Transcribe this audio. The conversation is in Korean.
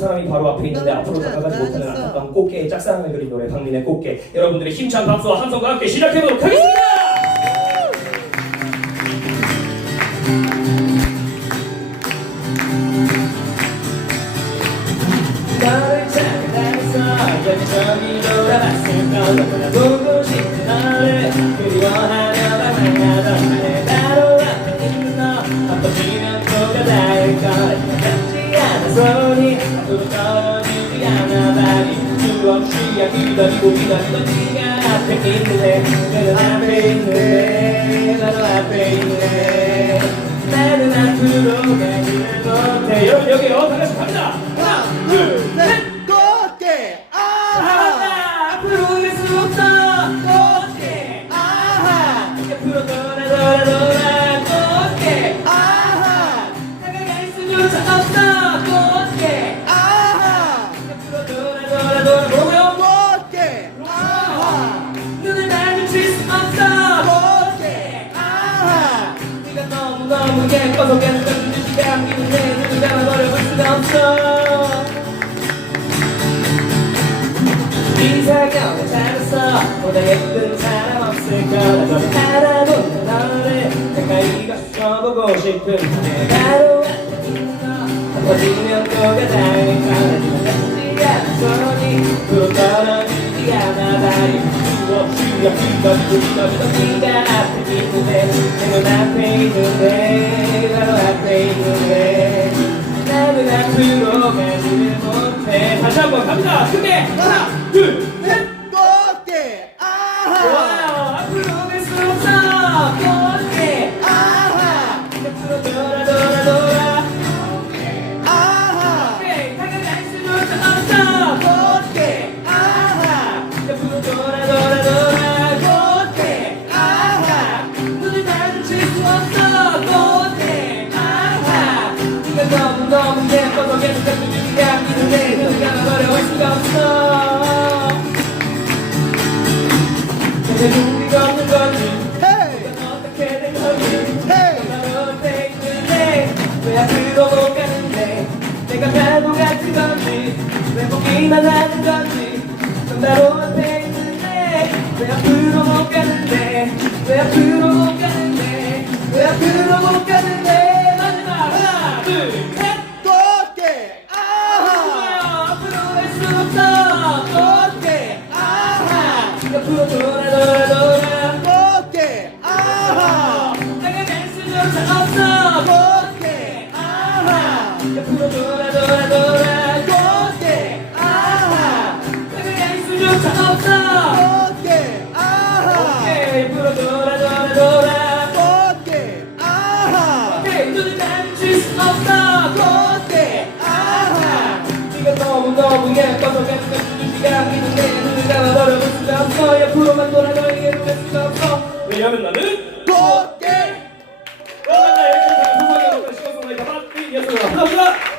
사람이 바로 앞에 있는데 앞으로 다가가지 못하는 안타까운 꽃게의 짝사랑을 그린 노래 박민의 꽃게. 여러분들의 힘찬 박수와 함성과 함께 시작해보도록 하겠습니다! 찾아서 돌아봤을 너무나 보고 싶은 너를 그리워하며 방황하던 나의 바로 앞에 있는 너 엎어지면 없이 기다리고 기다리던 네가 앞에 있는데 나는 앞에 있는데 바로 앞에 있는데 나는 앞으로 가지를 못해 여러분 여기요 다 같이 갑니다 아하 수 돌아 돌아 돌아 꽃게 아하 다가갈 수조차 없어 계속 던지지 감기는 내 눈을 감아버려 볼 수가 없어 이 사경을 찾았어 보다 예쁜 사람 없을 거라 널 알아보는 너를 가까이 가서보고 싶은 내 바로 덮어지면 또가 닿지 않은 손이 또 떨어지지 않아 다리 수없이 기다리고 기다리던 네가 가지를 못해 다시 한번 갑니다. 크게 하나 둘 셋 꽃게 아하! 좋아요. 앞으로 갈수 없어 근데 옆으로 돌아 돌아 돌아 꽃게. 아하. 다가갈 수조차 없어 꽃게. 아하. 다가갈 수조차 없어 너무해 어떤 시간 있는데 눈을 감아버려 볼 수가 없어. 옆으로만 돌아 너에게 놀랄 수가 없어. 왜냐면 나는 꽃게! 그러면 나 이렇게 소상이 없다 시간 소상이 다 빠뜨리겠습니다 감사합니다.